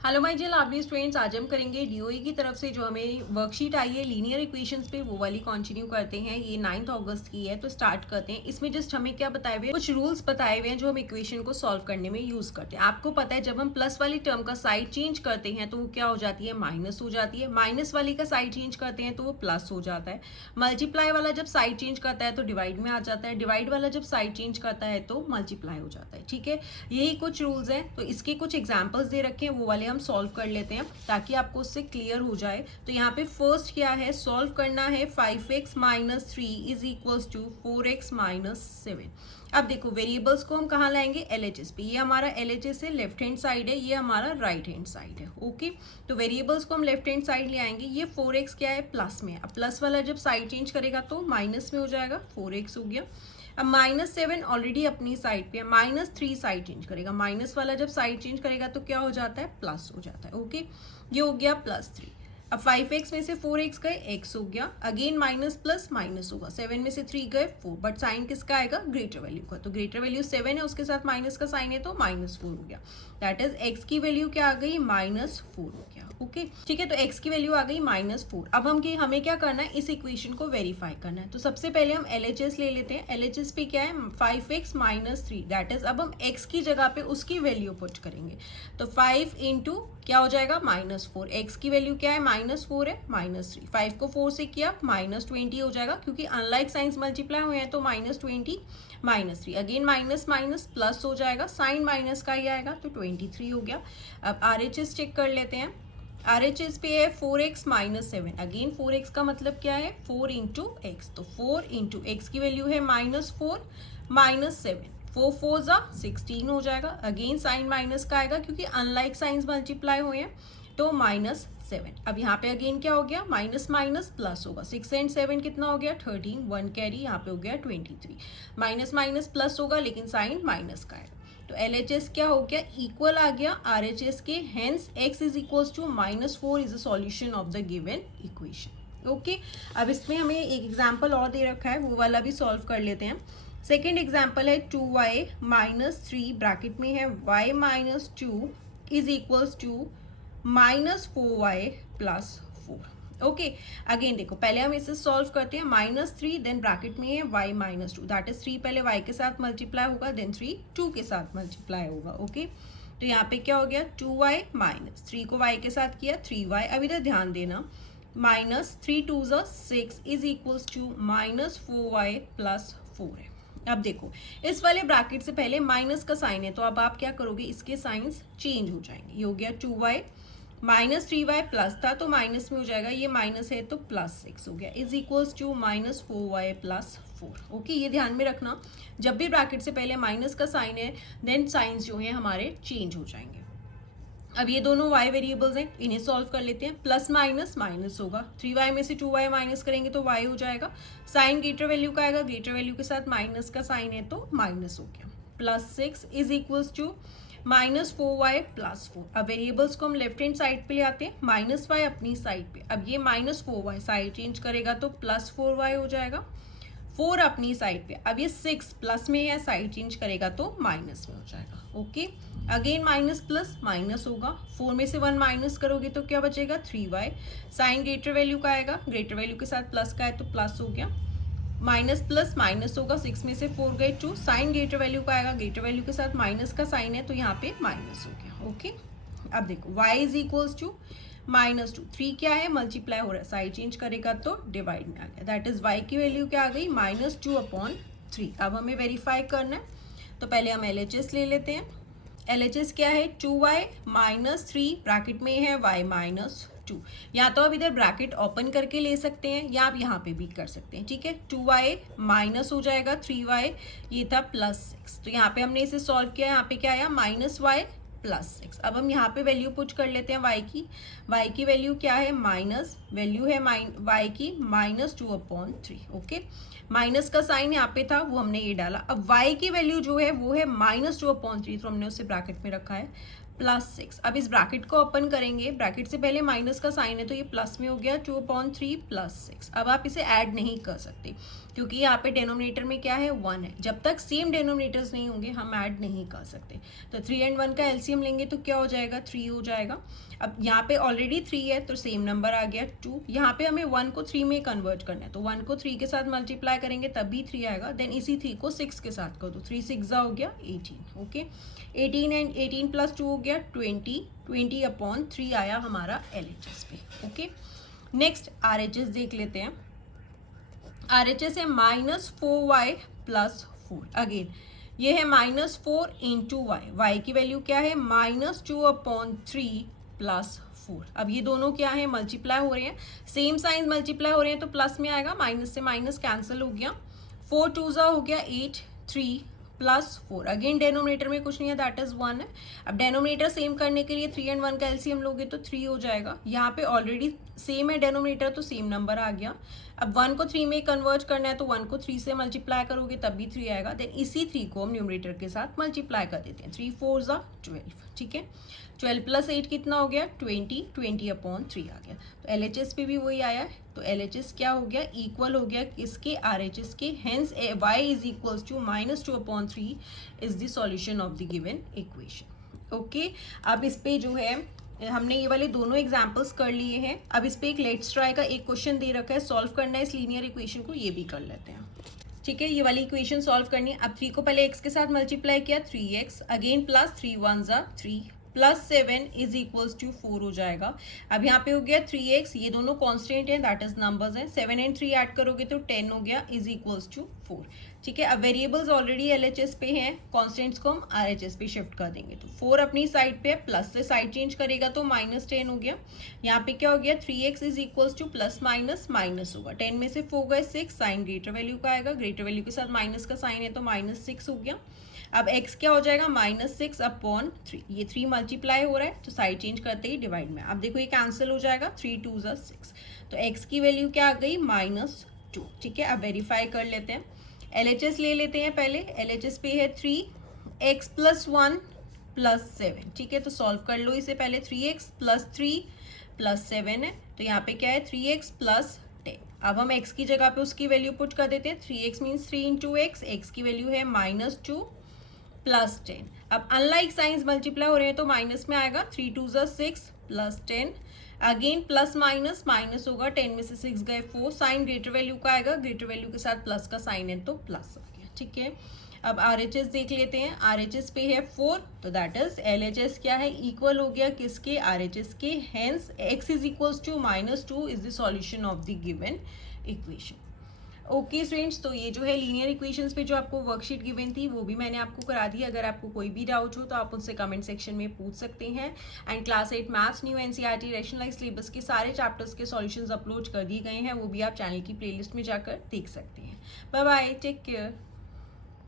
Hello my dear lovely students, आज हम करेंगे डीओई की तरफ से जो हमें वर्कशीट आई है लीनियर इक्वेशंस पे, वो वाली कंटिन्यू करते हैं। ये 9 अगस्त की है, तो स्टार्ट करते हैं। इसमें जस्ट हमें क्या बताए हुए, कुछ रूल्स बताए हुए हैं जो हम इक्वेशन को सॉल्व करने में यूज करते हैं। आपको पता है जब हम प्लस वाली टर्म का साइड चेंज करते हैं तो वो क्या हो जाती है, माइनस हो जाती है। माइनस वाली का साइड चेंज करते हैं तो वो प्लस हो जाता है। मल्टीप्लाई वाला जब साइड चेंज करता है तो डिवाइड में आ जाता है। डिवाइड वाला जब साइड चेंज करता है तो मल्टीप्लाई हो जाता है। ठीक है, यही कुछ रूल्स हैं। तो इसके कुछ एग्जाम्पल्स दे रखे हैं, वो वाले हम सॉल्व कर लेते हैं ताकि आपको उससे क्लियर हो जाए। तो यहाँ पे फर्स्ट क्या है, सॉल्व करना है 5x minus 3 is equals to 4x minus 7। अब देखो वेरिएबल्स को हम कहाँ लाएंगे, LHS पे। ये हमारा LHS है, लेफ्ट हैंड साइड है, ये हमारा राइट हैंड साइड है। ओके, तो वेरिएबल्स को हम लेफ्ट हैंड साइड ले आएंगे। ये 4x क्या है, प्लस में है। अब प्लस वाला जब साइड चेंज करेगा तो माइनस में हो जाएगा, 4x हो गया। अब माइनस 7 ऑलरेडी अपनी साइड पे है, माइनस 3 साइड चेंज करेगा। माइनस वाला जब साइड चेंज करेगा तो क्या हो जाता है, प्लस हो जाता है। ओके, ये हो गया प्लस 3। अब 5x में से 4x गए, x हो गया। अगेन माइनस प्लस माइनस होगा, 7 में से 3 गए 4, बट साइन किसका आएगा, ग्रेटर वैल्यू का। तो ग्रेटर वैल्यू 7 है, उसके साथ माइनस का साइन है तो माइनस 4 हो गया। दैट इज x की वैल्यू क्या आ गई, माइनस 4 हो गया। ओके, ठीक है, तो x की वैल्यू आ गई माइनस 4। अब हमें क्या करना है, इस इक्वेशन को वेरीफाई करना है। तो सबसे पहले हम LHS ले लेते हैं। LHS पे क्या है, 5x माइनस 3। दैट इज अब हम x की जगह पे उसकी वैल्यू पुट करेंगे। तो 5 इंटू क्या हो जाएगा, माइनस 4। x की वैल्यू क्या है, माइनस 4 है, माइनस 3। 5 को 4 से किया, माइनस 20 हो जाएगा, क्योंकि अनलाइक साइंस मल्टीप्लाई हुए हैं तो minus 20 minus 3। Again minus minus plus हो जाएगा, साइन माइनस का ही आएगा, तो 23 हो गया। अब RHS चेक कर लेते हैं। RHS पे है 4x माइनस 7। अगेन 4x का मतलब क्या है, 4 इंटू एक्स। तो 4 इंटू एक्स की वैल्यू है माइनस 4 माइनस 7। 4 4 जा 16 हो जाएगा। अगेन साइन माइनस का आएगा, क्योंकि अनलाइक साइंस मल्टीप्लाई हुए हैं तो माइनस 7। अब यहाँ पे अगेन क्या हो गया, माइनस माइनस प्लस होगा। 6 एंड 7 कितना हो गया, 13। 1 कैरी, यहाँ पे हो गया 23। माइनस माइनस प्लस होगा, लेकिन साइन माइनस का आएगा। तो LHS क्या हो गया, इक्वल आ गया RHS के। Hence x is equals to minus 4 is a solution of the given equation. Okay, अब इसमें हमें एक एग्जांपल और दे रखा है, वो वाला भी सॉल्व कर लेते हैं। सेकेंड एग्जांपल है 2y माइनस 3, ब्रैकेट में है y minus 2 is equals to minus 4y plus 4। Okay, again देखो, पहले हम इसे सॉल्व करते हैं। माइनस 3, देन ब्रैकेट में है y माइनस 2। दैट इज 3 पहले y के साथ मल्टीप्लाई होगा, देन 3 2 के साथ मल्टीप्लाई होगा। ओके, तो यहाँ पे क्या हो गया, 2y माइनस 3 को y के साथ किया 3y। अब इधर ध्यान देना, minus 3 2 6 is equals to minus 4y plus 4 है। अब देखो, इस वाले ब्रैकेट से पहले माइनस का साइन है, तो अब आप क्या करोगे, इसके साइंस चेंज हो जाएंगे। ये हो गया 2y माइनस 3y प्लस था तो माइनस में हो जाएगा, ये माइनस है तो प्लस 6 हो गया, is equals to minus 4y plus 4। Okay, ये ध्यान में रखना, जब भी ब्रैकेट से पहले माइनस का साइन है देन साइंस जो है हमारे चेंज हो जाएंगे। अब ये दोनों y वेरिएबल्स हैं, इन्हें सॉल्व कर लेते हैं। प्लस माइनस माइनस होगा, 3y में से 2y माइनस करेंगे तो y हो जाएगा। साइन ग्रेटर वैल्यू का आएगा, ग्रेटर वैल्यू के साथ माइनस का साइन है तो माइनस हो गया। Plus 6 is equals to minus 4y plus 4। अब वेरिएबल्स को हम लेफ्ट हैंड साइड पे ले आते हैं, माइनस y अपनी साइड पे। अब ये माइनस 4y साइड चेंज करेगा तो प्लस 4y हो जाएगा। 4 अपनी साइड पे, अब ये 6 प्लस में है, साइड चेंज करेगा तो माइनस में हो जाएगा। Okay, again minus plus minus होगा, 4 में से 1 माइनस करोगे तो क्या बचेगा, 3y। साइन ग्रेटर वैल्यू का आएगा, ग्रेटर वैल्यू के साथ प्लस का है तो प्लस हो गया। माइनस प्लस माइनस होगा, 6 में से 4 गए 2। साइन ग्रेटर वैल्यू का आएगा, ग्रेटर वैल्यू के साथ माइनस का साइन है तो यहाँ पे माइनस हो गया। ओके, अब देखो y is equals to minus 2। 3 क्या है, मल्टीप्लाई हो रहा है, साइड चेंज करेगा तो डिवाइड में आ गया। दैट इज y की वैल्यू क्या आ गई, माइनस 2 अपॉन 3। अब हमें वेरीफाई करना है, तो पहले हम LHS ले लेते हैं। LHS क्या है, 2y माइनस 3, ब्रैकेट में है y माइनस 2। या तो आप इधर ब्रैकेट ओपन करके ले सकते हैं या आप यहाँ पे भी कर सकते हैं। ठीक है, 2y माइनस हो जाएगा 3y, ये था प्लस 6। तो यहाँ पे हमने इसे सॉल्व किया, यहाँ पे क्या आया, माइनस y प्लस 6। अब हम यहाँ पे वैल्यू पुट कर लेते हैं y की वैल्यू क्या है, माइनस वैल्यू है y की माइनस 2 अपॉन 3। ओके, माइनस का साइन यहाँ पे था वो हमने ये डाला। अब y की वैल्यू जो है वो है माइनस 2 अपॉन 3, तो हमने उसे ब्रैकेट में रखा है। +6। अब इस ब्रैकेट को ओपन करेंगे, ब्रैकेट से पहले माइनस का साइन है तो ये प्लस में हो गया 2/3 +6। अब आप इसे ऐड नहीं कर सकते क्योंकि यहाँ पे डिनोमिनेटर में क्या है 1 है, जब तक सेम डिनोमिनेटर्स नहीं होंगे हम ऐड नहीं कर सकते। तो 3 और 1 का एलसीएम लेंगे तो क्या हो जाएगा 3 हो जाएगा। अब यहाँ पे ऑलरेडी 3 है तो सेम नंबर आ गया 2। यहाँ पे हमें 1 को 3 में कन्वर्ट करना है तो 1 को 3 के साथ मल्टीप्लाई करेंगे तब भी 3 आएगा। देन इसी 3 को 6 के साथ कर दो, 3 6 हो गया 18। ओके 18 एंड 18 + 2 हो गया 20, 20/3 आया हमारा LHS पे। ओके नेक्स्ट RHS देख लेते हैं। RHS है -4y + 4। अगेन ये है -4 × y, y की वैल्यू क्या है -2/3 + 4। अब ये दोनों क्या है मल्टीप्लाई हो रहे हैं, सेम साइन मल्टीप्लाई हो रहे हैं तो प्लस में आएगा, माइनस से माइनस कैंसिल हो गया, 4 2 हो गया 8, 3 + 4। अगेन डेनोमिनेटर में कुछ नहीं है दैट इज 1 है। अब डेनोमिनेटर सेम करने के लिए 3 और 1 का एलसीएम लोगे तो 3 हो जाएगा। यहाँ पे ऑलरेडी सेम है डेनोमिनेटर तो सेम नंबर आ गया। अब 1 को 3 में कन्वर्ट करना है तो 1 को 3 से मल्टीप्लाई करोगे तब भी 3 आएगा। देन इसी 3 को हम न्यूमरेटर के साथ मल्टीप्लाई कर देते हैं, 3 4 12। ठीक है 12 + 8 कितना हो गया 20, 20/3 आ गया। तो LHS पे भी वही आया है। तो LHS क्या हो गया इक्वल हो गया किसके RHS के, hence y is equals to -2/3 is the solution of the given equation. Okay अब इस पे जो है हमने ये वाले दोनों एग्जाम्पल्स कर लिए हैं। अब इस पे एक लेट्स ट्राई का एक क्वेश्चन दे रखा है, सॉल्व करना है इस लीनियर इक्वेशन को, ये भी कर लेते हैं। ठीक है ये वाली इक्वेशन सॉल्व करनी है। अब 3 को पहले x के साथ मल्टीप्लाई किया 3x, again plus 3 1 3 +7 is equals to 4 हो जाएगा। अब यहाँ पे हो गया 3x, ये दोनों कांस्टेंट हैं दैट इज नंबर्स हैं, 7 और 3 ऐड करोगे तो 10 हो गया इज इक्वल्स टू 4। ठीक है अब वेरिएबल्स ऑलरेडी LHS पे हैं, कांस्टेंट्स को हम RHS पे शिफ्ट कर देंगे। तो 4 अपनी साइड पे है, प्लस से साइड चेंज करेगा तो -10 हो गया। यहाँ पे क्या हो गया 3x is equals two plus minus minus होगा, 10 में से 4 गए 6, साइन ग्रेटर वैल्यू का आएगा, ग्रेटर वैल्यू के साथ माइनस का साइन है तो -6 हो गया। अब x क्या हो जाएगा -6/3, ये 3 मल्टीप्लाई हो रहा है तो साइड चेंज करते ही डिवाइड में, अब देखो ये कैंसिल हो जाएगा, 3 2 6, तो x की वैल्यू क्या आ गई -2। ठीक है अब वेरीफाई कर लेते हैं, LHS ले लेते हैं पहले। LHS पे है 3x + 1 + 7। ठीक है तो सॉल्व कर लो इसे पहले, 3x + 3 + 7 है तो यहाँ पे क्या है 3x + 10। अब हम x की जगह पे उसकी वैल्यू पुट कर देते हैं, 3x मीन्स 3 × x, x की वैल्यू है -2 + 10। अब अनलाइक साइंस मल्टीप्लाई हो रहे हैं तो माइनस में आएगा, 3 2 6 + 10, अगेन प्लस माइनस माइनस होगा, 10 में से 6 गए 4, साइन ग्रेटर वैल्यू का आएगा, ग्रेटर वैल्यू के साथ प्लस का साइन है तो प्लस आ गया। ठीक है अब RHS देख लेते हैं, RHS पे है 4 तो दैट इज LHS क्या है इक्वल हो गया किसके RHS के, hence x is equals to -2 is the solution of the given equation. Okay students तो ये जो है लीनियर इक्वेशंस पे जो आपको वर्कशीट गिवन थी वो भी मैंने आपको करा दी। अगर आपको कोई भी डाउट हो तो आप मुझसे कमेंट सेक्शन में पूछ सकते हैं। And class 8 maths new NCERT rationalised syllabus के सारे चैप्टर्स के सॉल्यूशंस अपलोड कर दिए गए हैं, वो भी आप चैनल की प्लेलिस्ट में जाकर देख सकते हैं। Bye bye, take care.